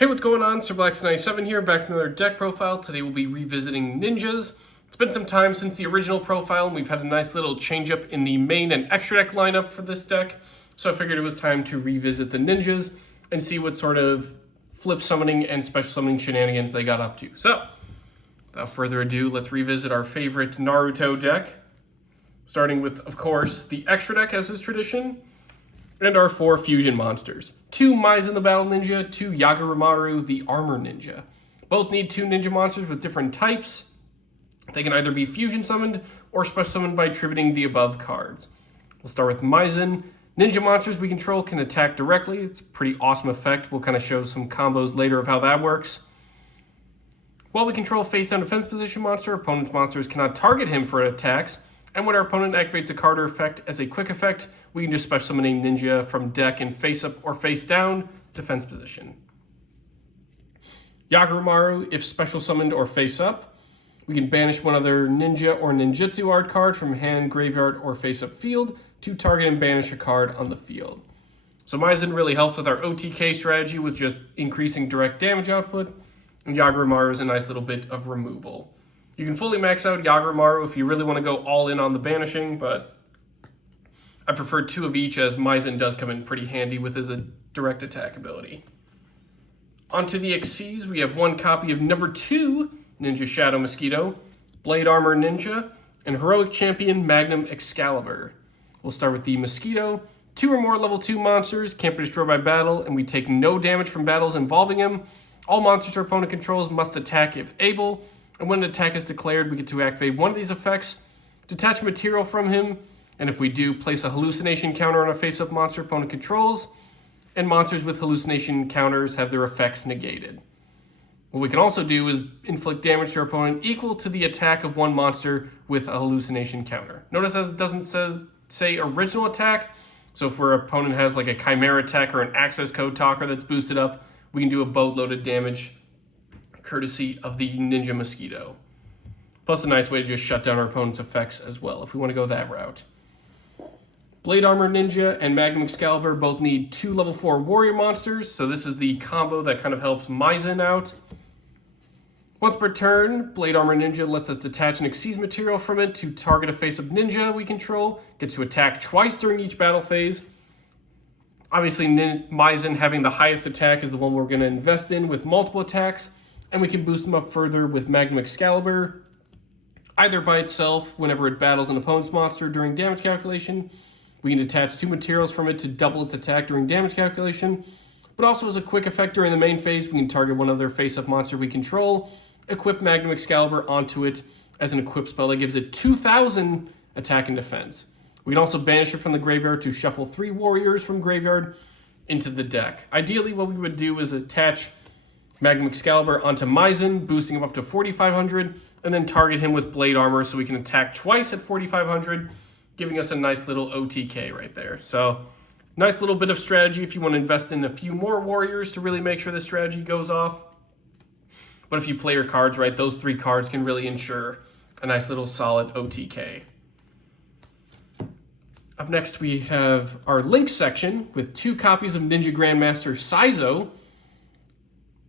Hey, what's going on? SirBlackson97 here, back with another deck profile. Today we'll be revisiting ninjas. It's been some time since the original profile, and we've had a nice little change up in the main and extra deck lineup for this deck. So I figured it was time to revisit the ninjas and see what sort of flip summoning and special summoning shenanigans they got up to. So, without further ado, let's revisit our favorite Naruto deck. Starting with, of course, the extra deck as is tradition. And our 4 fusion monsters. 2 Maizen the Battle Ninja, 2 YuGiOh the Armor Ninja. Both need 2 ninja monsters with different types. They can either be fusion summoned or special summoned by attributing the above cards. We'll start with Maizen. Ninja monsters we control can attack directly. It's a pretty awesome effect. We'll kind of show some combos later of how that works. While we control face-down defense position monster, opponent's monsters cannot target him for attacks. And when our opponent activates a card or effect as a quick effect, we can just special summon a ninja from deck in face-up or face-down defense position. YuGiOh, if special summoned or face-up, we can banish one other ninja or ninjutsu art card from hand, graveyard, or face-up field to target and banish a card on the field. So Maizen really helps with our OTK strategy with just increasing direct damage output, and YuGiOh is a nice little bit of removal. You can fully max out YuGiOh if you really want to go all in on the banishing, but I prefer 2 of each as Maizen does come in pretty handy with his direct attack ability. Onto the Xyz, we have 1 copy of number 2 Ninja Shadow Mosquito, Blade Armor Ninja, and Heroic Champion Magnum Excalibur. We'll start with the Mosquito. 2 or more level 2 monsters can't be destroyed by battle, and we take no damage from battles involving him. All monsters our opponent controls must attack if able, and when an attack is declared, we get to activate one of these effects, detach material from him, and if we do, place a hallucination counter on a face-up monster opponent controls, and monsters with hallucination counters have their effects negated. What we can also do is inflict damage to our opponent equal to the attack of one monster with a hallucination counter. Notice that it doesn't say original attack, so if our opponent has like a Chimera attack or an access code talker that's boosted up, we can do a boatload of damage courtesy of the Ninja Mosquito. Plus a nice way to just shut down our opponent's effects as well, if we want to go that route. Blade Armor Ninja and Magnum Excalibur both need 2 level 4 warrior monsters, so this is the combo that kind of helps Maizen out. Once per turn, Blade Armor Ninja lets us detach an Xyz material from it to target a face-up ninja we control, get to attack twice during each battle phase. Obviously, Maizen having the highest attack is the one we're going to invest in with multiple attacks, and we can boost them up further with Magnum Excalibur, either by itself whenever it battles an opponent's monster during damage calculation. We can detach 2 materials from it to double its attack during damage calculation, but also as a quick effect during the main phase, we can target one other face-up monster we control, equip Magnum Excalibur onto it as an equip spell that gives it 2,000 attack and defense. We can also banish it from the graveyard to shuffle 3 warriors from graveyard into the deck. Ideally, what we would do is attach Magnum Excalibur onto Maizen, boosting him up to 4,500, and then target him with Blade Armor so we can attack twice at 4,500, giving us a nice little OTK right there. So, nice little bit of strategy if you want to invest in a few more warriors to really make sure this strategy goes off. But if you play your cards right, those 3 cards can really ensure a nice little solid OTK. Up next, we have our Link section with 2 copies of Ninja Grandmaster YuGiOh.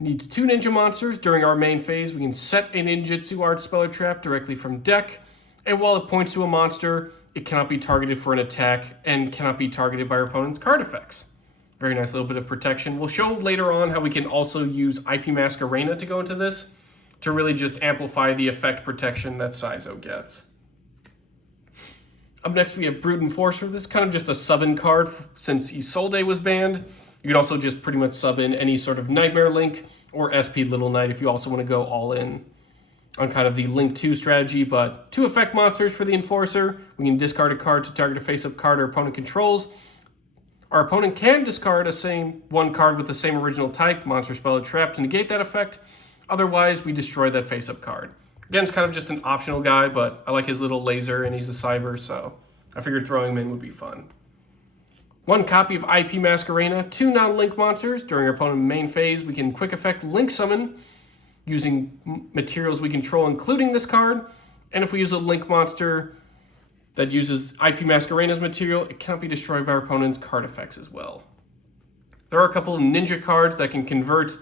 Needs 2 ninja monsters. During our main phase, we can set a ninjutsu art spell or trap directly from deck, and while it points to a monster, it cannot be targeted for an attack and cannot be targeted by our opponent's card effects. Very nice little bit of protection. We'll show later on how we can also use IP Mask Arena to go into this to really just amplify the effect protection that YuGiOh gets. Up next, we have Brute Enforcer. This is kind of just a sub-in card since Isolde was banned. You can also just pretty much sub in any sort of Nightmare Link or SP Little Knight if you also want to go all in on kind of the Link 2 strategy, but 2 effect monsters for the Enforcer. We can discard a card to target a face-up card our opponent controls. Our opponent can discard one card with the same original type, monster, spell, or trap to negate that effect. Otherwise, we destroy that face-up card. Again, it's kind of just an optional guy, but I like his little laser and he's a cyber, so I figured throwing him in would be fun. 1 copy of IP Mask Arena, 2 non-Link monsters. During our opponent's main phase, we can quick effect Link Summon using materials we control, including this card. And if we use a Link monster that uses IP Mask Arena's material, it cannot be destroyed by our opponent's card effects as well. There are a couple of ninja cards that can convert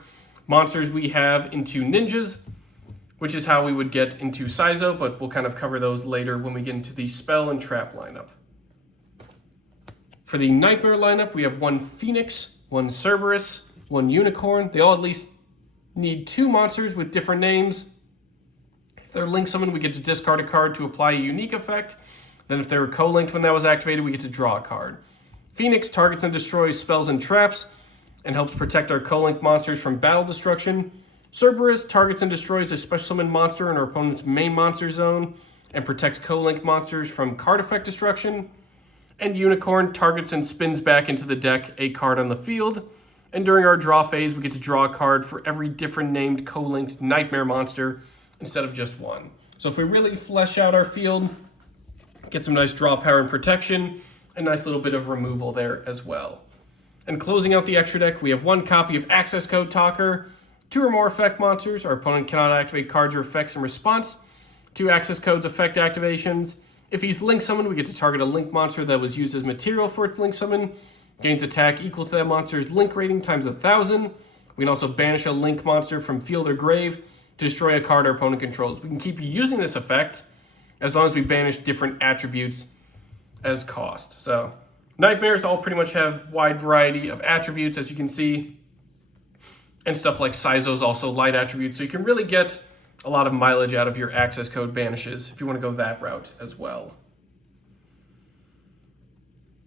monsters we have into ninjas, which is how we would get into YuGiOh, but we'll kind of cover those later when we get into the spell and trap lineup. For the Nightmare lineup, we have one Phoenix, one Cerberus, one Unicorn. They all at least need 2 monsters with different names. If they're link summoned, we get to discard a card to apply a unique effect. Then if they were co-linked when that was activated, we get to draw a card. Phoenix targets and destroys spells and traps and helps protect our co-linked monsters from battle destruction. Cerberus targets and destroys a special summon monster in our opponent's main monster zone and protects co-linked monsters from card effect destruction. And Unicorn targets and spins back into the deck a card on the field. And during our draw phase, we get to draw a card for every different named co-linked Nightmare monster instead of just one. So if we really flesh out our field, get some nice draw power and protection, a nice little bit of removal there as well. And closing out the extra deck, we have 1 copy of Access Code Talker, 2 or more effect monsters. Our opponent cannot activate cards or effects in response to Access Code's effect activations. If he's link summoned, we get to target a link monster that was used as material for its link summon. Gains attack equal to that monster's link rating times 1,000. We can also banish a link monster from field or grave to destroy a card our opponent controls. We can keep using this effect as long as we banish different attributes as cost. So Nightmares all pretty much have wide variety of attributes, as you can see. And stuff like YuGiOh's also light attributes, so you can really get a lot of mileage out of your access code banishes if you want to go that route as well.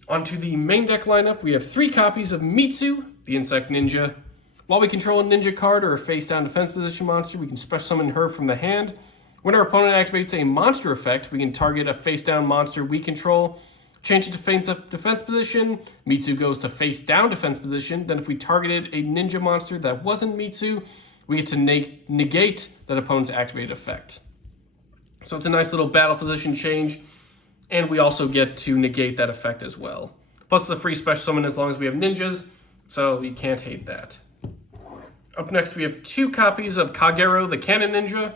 Onto the main deck lineup, we have 3 copies of Mitsu, the Insect Ninja. While we control a ninja card or a face-down defense position monster, we can special summon her from the hand. When our opponent activates a monster effect, we can target a face-down monster we control, change it to face-up defense position. Mitsu goes to face-down defense position. Then if we targeted a ninja monster that wasn't Mitsu, we get to negate that opponent's activated effect. So it's a nice little battle position change, and we also get to negate that effect as well. Plus it's a free special summon as long as we have ninjas, so you can't hate that. Up next, we have 2 copies of Kagero, the Cannon Ninja.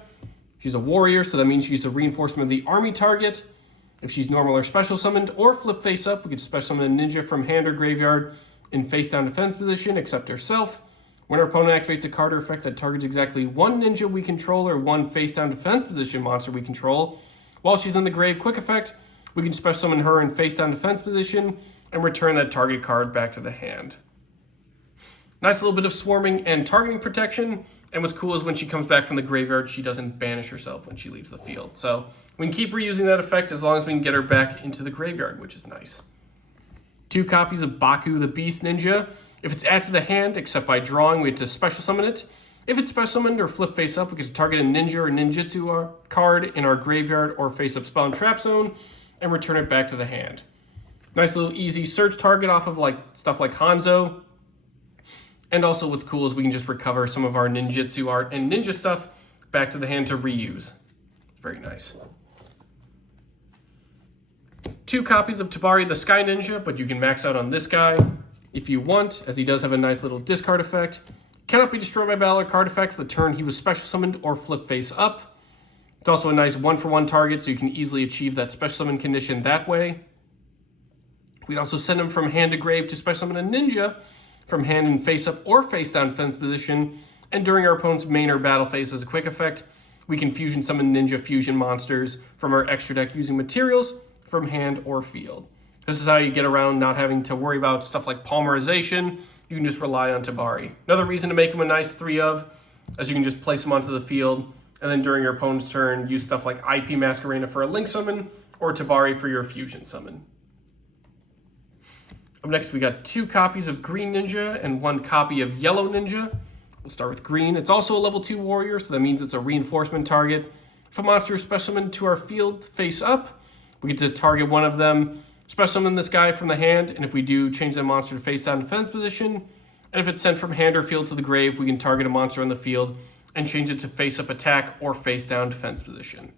She's a warrior, so that means she's a reinforcement of the army target. If she's normal or special summoned, or flip face up, we get to special summon a ninja from hand or graveyard in face down defense position, except herself. When our opponent activates a card or effect that targets exactly 1 ninja we control or 1 face down defense position monster we control, while she's in the grave, quick effect, we can special summon her in face down defense position and return that target card back to the hand. Nice little bit of swarming and targeting protection. And what's cool is when she comes back from the graveyard, she doesn't banish herself when she leaves the field. So we can keep reusing that effect as long as we can get her back into the graveyard, which is nice. 2 copies of Baku, the Beast Ninja. If it's added to the hand, except by drawing, we get to special summon it. If it's special summoned or flip face up, we get to target a ninja or ninjutsu card in our graveyard or face up spell and trap zone and return it back to the hand. Nice little easy search target off of stuff like Hanzo. And also what's cool is we can just recover some of our ninjutsu art and ninja stuff back to the hand to reuse. It's very nice. 2 copies of Tabari the Sky Ninja, but you can max out on this guy if you want, as he does have a nice little discard effect. Cannot be destroyed by battle or card effects the turn he was special summoned or flip face up. It's also a nice 1-for-1 target, so you can easily achieve that special summon condition that way. We'd also send him from hand to grave to special summon a ninja from hand in face up or face down defense position, and during our opponent's main or battle phase as a quick effect, we can fusion summon ninja fusion monsters from our extra deck using materials from hand or field. This is how you get around not having to worry about stuff like polymerization. You can just rely on Tabari. Another reason to make him a nice 3 of, as you can just place him onto the field, and then during your opponent's turn, use stuff like IP Masquerena for a link summon, or Tabari for your fusion summon. Up next, we got 2 copies of Green Ninja and 1 copy of Yellow Ninja. We'll start with Green. It's also a level 2 warrior, so that means it's a reinforcement target. If a monster is special summoned to our field face up, we get to target one of them, special summon this guy from the hand, and if we do, change that monster to face down defense position. And if it's sent from hand or field to the grave, we can target a monster on the field and change it to face up attack or face down defense position.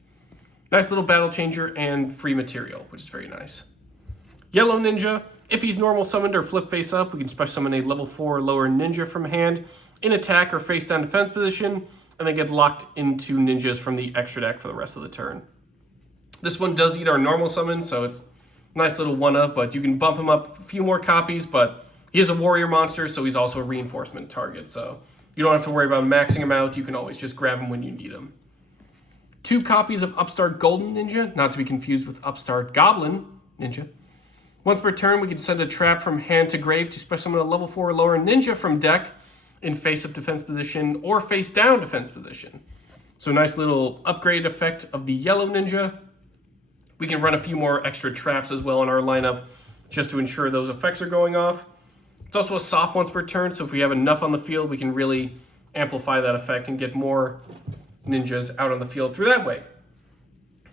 Nice little battle changer and free material, which is very nice. Yellow Ninja. If he's normal summoned or flip face up, we can special summon a level 4 or lower ninja from hand in attack or face down defense position, and then get locked into ninjas from the extra deck for the rest of the turn. This one does eat our normal summon, so it's a nice little 1-of, but you can bump him up a few more copies, but he is a warrior monster, so he's also a reinforcement target, so You don't have to worry about maxing them out. You can always just grab them when you need them. 2 copies of Upstart Golden Ninja, not to be confused with Upstart Goblin Ninja. Once per turn, we can send a trap from hand to grave to special summon a level 4 or lower ninja from deck in face-up defense position or face-down defense position. So a nice little upgrade effect of the yellow ninja. We can run a few more extra traps as well in our lineup just to ensure those effects are going off. It's also a soft once per turn, so if we have enough on the field, we can really amplify that effect and get more ninjas out on the field through that way.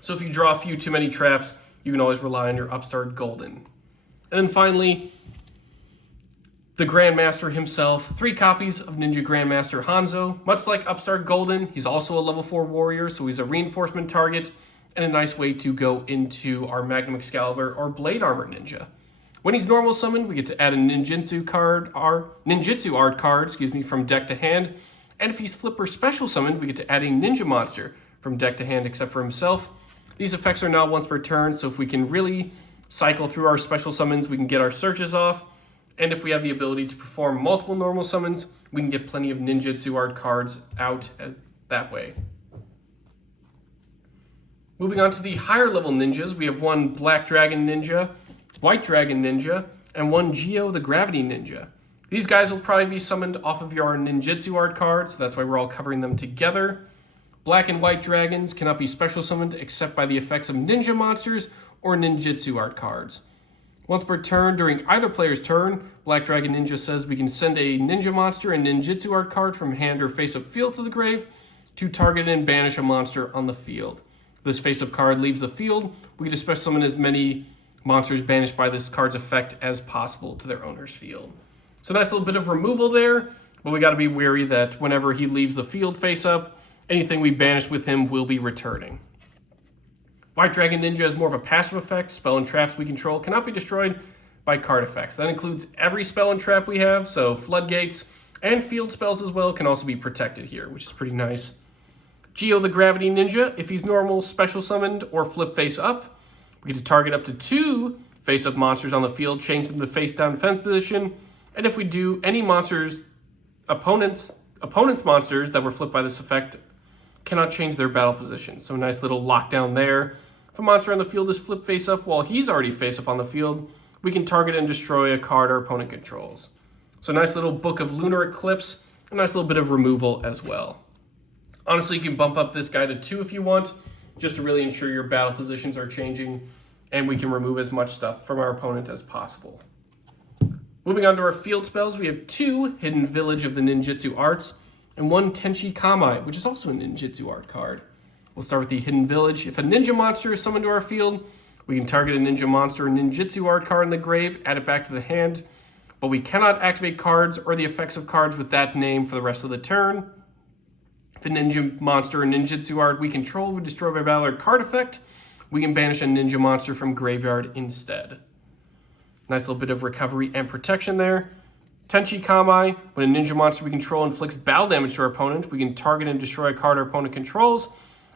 So if you draw a few too many traps, you can always rely on your Upstart Golden. And then finally, the Grandmaster himself, 3 copies of Ninja Grandmaster Hanzo. Much like Upstart Golden, he's also a level 4 warrior, so he's a reinforcement target and a nice way to go into our Magnum Excalibur or Blade Armor Ninja. When he's normal summoned, we get to add a Ninjutsu art card, from deck to hand. And if he's flip or special summoned, we get to add a Ninja Monster from deck to hand except for himself. These effects are now once per turn, so if we can really cycle through our special summons, we can get our searches off. And if we have the ability to perform multiple normal summons, we can get plenty of ninjutsu art cards out as that way. Moving on to the higher level ninjas, we have 1 Black Dragon Ninja, White Dragon Ninja, and 1 YuGiOh the Gravity Ninja. These guys will probably be summoned off of your ninjutsu art cards, so that's why we're all covering them together. Black and White Dragons cannot be special summoned except by the effects of ninja monsters or ninjutsu art cards. Once per turn, during either player's turn, Black Dragon Ninja says we can send a ninja monster and ninjutsu art card from hand or face-up field to the grave to target and banish a monster on the field. If this face-up card leaves the field, we can special summon as many monsters banished by this card's effect as possible to their owner's field. So nice little bit of removal there, but we got to be wary that whenever he leaves the field face-up, anything we banished with him will be returning. White Dragon Ninja has more of a passive effect. Spell and traps we control cannot be destroyed by card effects. That includes every spell and trap we have, so floodgates and field spells as well can also be protected here, which is pretty nice. YuGiOh the Gravity Ninja, if he's normal, special summoned, or flip face up, we get to target up to 2 face-up monsters on the field, change them to face-down defense position, and if we do, any monsters, opponents' monsters that were flipped by this effect cannot change their battle position. So a nice little lockdown there. If a monster on the field is flip face up while he's already face up on the field, we can target and destroy a card our opponent controls. So a nice little Book of Lunar Eclipse, a nice little bit of removal as well. Honestly, you can bump up this guy to 2 if you want, just to really ensure your battle positions are changing, and we can remove as much stuff from our opponent as possible. Moving on to our field spells, we have 2 Hidden Village of the Ninjutsu Arts, and 1 Tenchi Kamai, which is also a ninjutsu art card. We'll start with the Hidden Village. If a ninja monster is summoned to our field, we can target a ninja monster or ninjutsu art card in the grave, add it back to the hand, but we cannot activate cards or the effects of cards with that name for the rest of the turn. If a ninja monster or ninjutsu art we control would destroy by battle or card effect, we can banish a ninja monster from graveyard instead. Nice little bit of recovery and protection there. Tenchi Kamai, when a ninja monster we control inflicts battle damage to our opponent, we can target and destroy a card our opponent controls.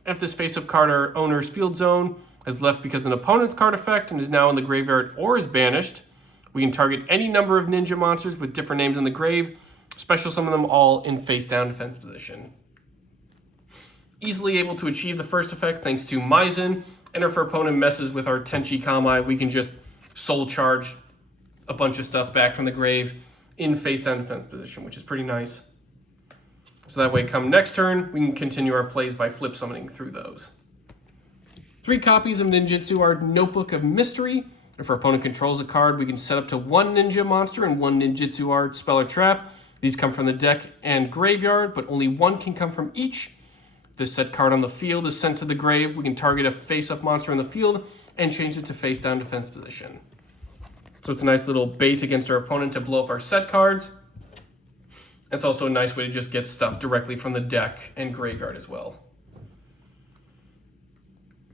And if this face-up card our owner's field zone is left because of an opponent's card effect and is now in the graveyard or is banished, we can target any number of ninja monsters with different names in the grave, special summon them all in face-down defense position. Easily able to achieve the first effect thanks to Maizen, and if our opponent messes with our Tenchi Kamai, we can just soul charge a bunch of stuff back from the grave in face-down defense position, which is pretty nice. So that way, come next turn, we can continue our plays by flip summoning through those. 3 copies of Ninjutsu Art Notebook of Mystery. If our opponent controls a card, we can set up to 1 ninja monster and 1 Ninjutsu Art spell or trap. These come from the deck and graveyard, but only 1 can come from each. If this set card on the field is sent to the grave, we can target a face-up monster in the field and change it to face-down defense position. So it's a nice little bait against our opponent to blow up our set cards. It's also a nice way to just get stuff directly from the deck and graveyard as well.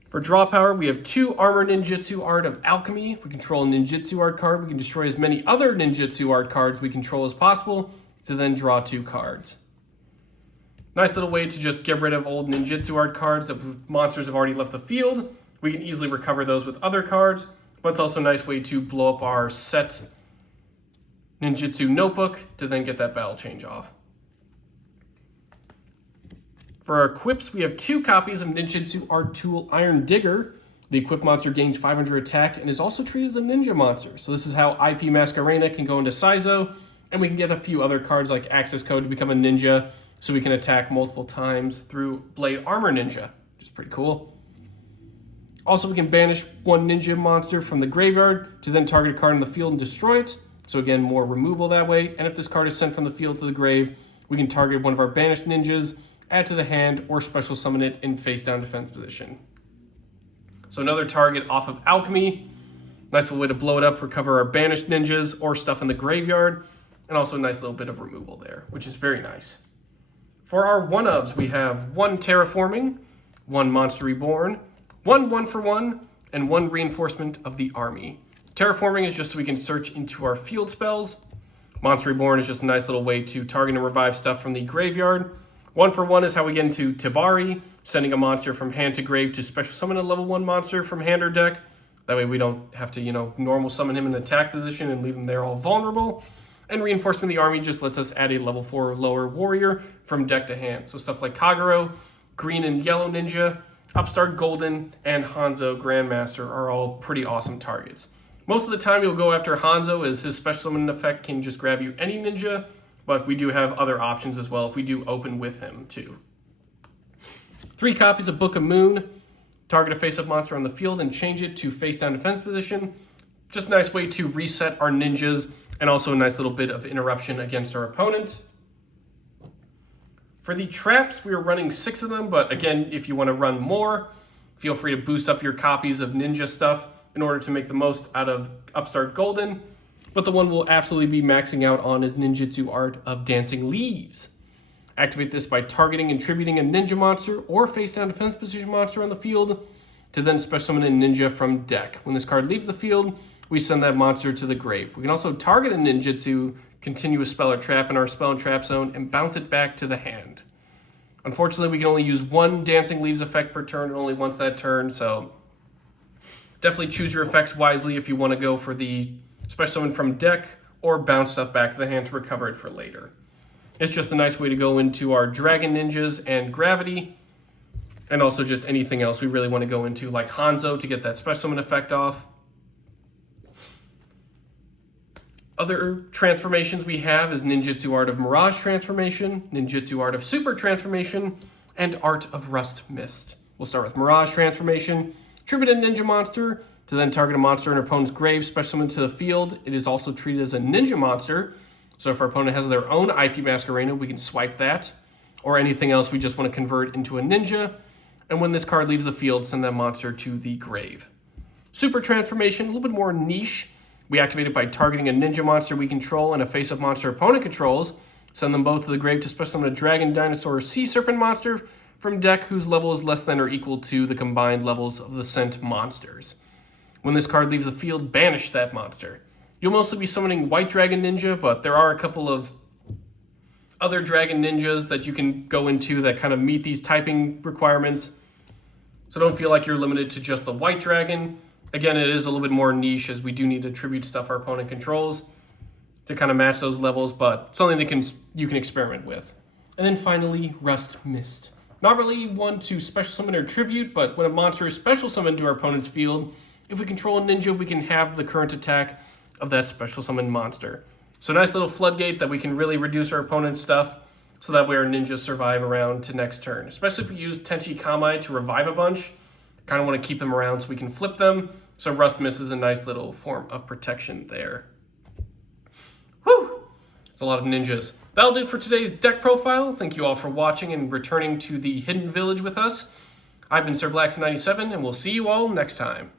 For draw power, we have 2 Armor Ninjutsu Art of Alchemy. If we control a Ninjutsu Art card, we can destroy as many other Ninjutsu Art cards we control as possible to then draw 2 cards. Nice little way to just get rid of old Ninjutsu Art cards that monsters have already left the field. We can easily recover those with other cards, but it's also a nice way to blow up our set Ninjutsu Notebook to then get that battle change off. For our equips, we have 2 copies of Ninjutsu Art Tool Iron Digger. The equipped monster gains 500 attack and is also treated as a ninja monster. So this is how IP Masquerena can go into Saizo, and we can get a few other cards like Access Code to become a ninja, so we can attack multiple times through Blade Armor Ninja, which is pretty cool. Also, we can banish 1 ninja monster from the graveyard to then target a card in the field and destroy it. So again, more removal that way. And if this card is sent from the field to the grave, we can target one of our banished ninjas, add to the hand, or special summon it in face down defense position. So another target off of Alchemy. Nice little way to blow it up, recover our banished ninjas or stuff in the graveyard. And also a nice little bit of removal there, which is very nice. For our 1-ofs, we have 1 Terraforming, 1 Monster Reborn, 1 1-for-1, and 1 Reinforcement of the Army. Terraforming is just so we can search into our field spells. Monster Reborn is just a nice little way to target and revive stuff from the graveyard. 1-for-1 is how we get into Tibari, sending a monster from hand to grave to special summon a level 1 monster from hand or deck. That way we don't have to, normal summon him in attack position and leave him there all vulnerable. And Reinforcement of the Army just lets us add a level 4 or lower warrior from deck to hand. So stuff like Kagero, Green and Yellow Ninja, Upstart Golden, and Hanzo Grandmaster are all pretty awesome targets. Most of the time you'll go after Hanzo, as his special summon effect can just grab you any ninja, but we do have other options as well if we do open with him too. 3 copies of Book of Moon. Target a face-up monster on the field and change it to face-down defense position. Just a nice way to reset our ninjas, and also a nice little bit of interruption against our opponent. For the traps, we are running 6 of them, but again, if you want to run more, feel free to boost up your copies of ninja stuff in order to make the most out of Upstart Golden. But the one we'll absolutely be maxing out on is Ninjutsu Art of Dancing Leaves. Activate this by targeting and tributing a ninja monster or face-down defense position monster on the field to then special summon a ninja from deck. When this card leaves the field, we send that monster to the grave. We can also target a ninjutsu, continuous spell or trap in our spell and trap zone, and bounce it back to the hand. Unfortunately, we can only use 1 Dancing Leaves effect per turn, and only once that turn, so definitely choose your effects wisely if you want to go for the special summon from deck or bounce stuff back to the hand to recover it for later. It's just a nice way to go into our Dragon Ninjas and Gravity, and also just anything else we really want to go into, like Hanzo to get that special summon effect off. Other transformations we have is Ninjutsu Art of Mirage Transformation, Ninjutsu Art of Super Transformation, and Art of Rust Mist. We'll start with Mirage Transformation. Tribute a ninja monster to then target a monster in our opponent's grave, special summon to the field. It is also treated as a ninja monster. So if our opponent has their own IP Masquerena, we can swipe that. Or anything else we just want to convert into a ninja. And when this card leaves the field, send that monster to the grave. Super Transformation, a little bit more niche. We activate it by targeting a ninja monster we control and a face-up monster opponent controls. Send them both to the grave to special summon a dragon, dinosaur, or sea serpent monster from deck whose level is less than or equal to the combined levels of the sent monsters. When this card leaves the field, banish that monster. You'll mostly be summoning White Dragon Ninja, but there are a couple of other Dragon Ninjas that you can go into that kind of meet these typing requirements. So don't feel like you're limited to just the White Dragon. Again, it is a little bit more niche, as we do need to tribute stuff our opponent controls to kind of match those levels, but something that you can experiment with. And then finally, Rust Mist. Not really one to special summon or tribute, but when a monster is special summoned to our opponent's field, if we control a ninja, we can have the current attack of that special summoned monster. So nice little floodgate that we can really reduce our opponent's stuff, so that way our ninjas survive around to next turn. Especially if we use Tenchi Kamai to revive a bunch. Kind of want to keep them around so we can flip them. So Rust Mist is a nice little form of protection there. Whew! It's a lot of ninjas. That'll do it for today's deck profile. Thank you all for watching and returning to the Hidden Village with us. I've been Sir Blackson97, and we'll see you all next time.